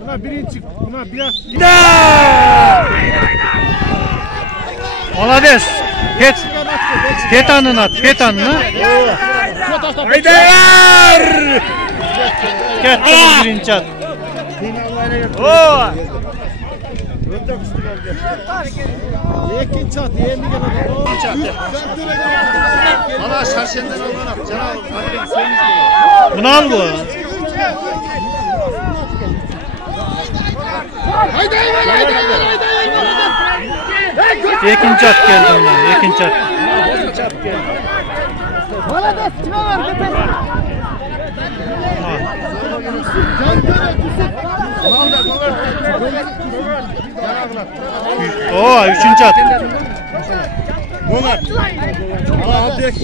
Buna birinci, buna biraz... Молодец. Ket anını at, ket anını. Haydar! Ket birinci at. İkinci at, yeğenli gel. Valla şarşenden alana. Cenab-ı Bunu al bu. İkinci at geldi onlar. İkinci at. Oo, üçüncü at. Monar. Aa, hadi.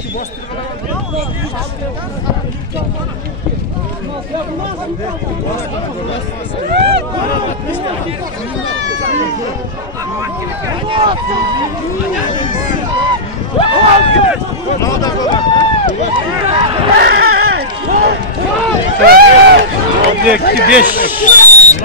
Objekti 5.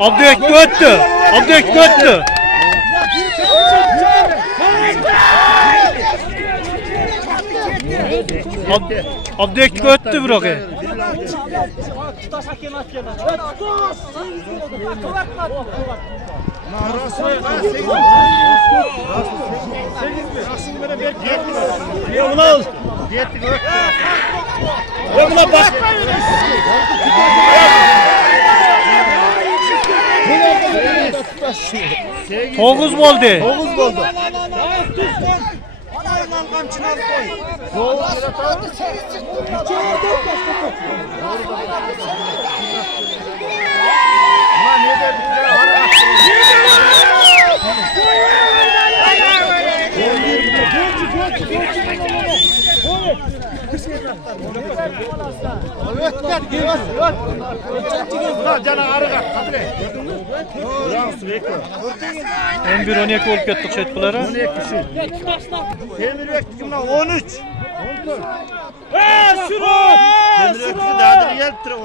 Objekti öttü. Objekti öttü. Objekti öttü bırakı. Toğuz oldu. Toğuz oldu. En bir 12 olup kettik şetkilara. 12 kişi. Temir ektik buna 13. Temir ektik daha da gelip dur 13.